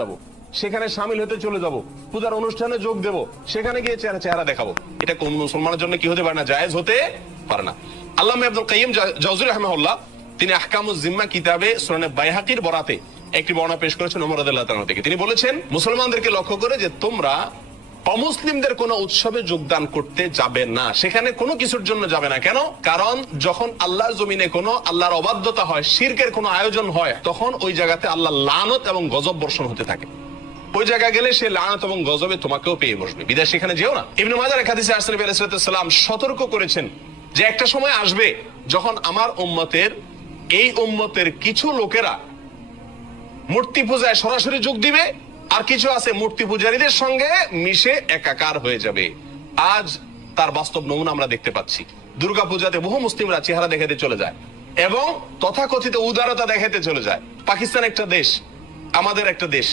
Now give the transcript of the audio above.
যাব, সেখানে সামিল হতে চলে যাব, পূজার অনুষ্ঠানে যোগ দেব, সেখানে গিয়ে চেহারা দেখাবো। এটা কোন মুসলমানের জন্য কি হতে পারে না? জায়েজ হতে পারে না। আল্লামা ইবনুল কাইয়িম জাওযী রাহিমাহুল্লাহ তিনি আহকামুজ জিম্মা কিতাবে সুনানে বাইহাকির বরাতে একটি বর্ণনা পেশ করেছেন ওমর রাদিয়াল্লাহু তাআলা থেকে। তিনি বলেছেন, মুসলমানদেরকে লক্ষ্য করে যে তোমরা অমুসলিমদের কোন উৎসবে যোগদান করতে যাবে না, সেখানে কোনো কিছুর জন্য যাবে না। কেন? কারণ যখন আল্লাহর জমিনে কোনো আল্লাহর অবাধ্যতা হয়, শিরকের কোনো আয়োজন হয়, তখন ওই জায়গাতে আল্লাহর লানত এবং গজব বর্ষণ হতে থাকে। ওই জায়গায় গেলে সে লানত এবং গজবে তোমাকেও পেয়ে বসবে, বিদায় সেখানে যেও না। ইবনে মাজাহ এক হাদিসে আসলে নবী আলাইহিস সালাম সতর্ক করেছেন যে একটা সময় আসবে যখন আমার এই উম্মতের কিছু লোকেরা মূর্তি পূজায় সরাসরি যোগ দিবে, আর কিছু আছে মূর্তি পূজারীদের সঙ্গে মিশে একাকার হয়ে যাবে। আজ তার বাস্তব নমুনা আমরা দেখতে পাচ্ছি। দুর্গা পূজাতে বহু মুসলিমরা চেহারা দেখাতে চলে যায় এবং তথাকথিত উদারতা দেখাতে চলে যায়। পাকিস্তান একটা দেশ, আমাদের একটা দেশ।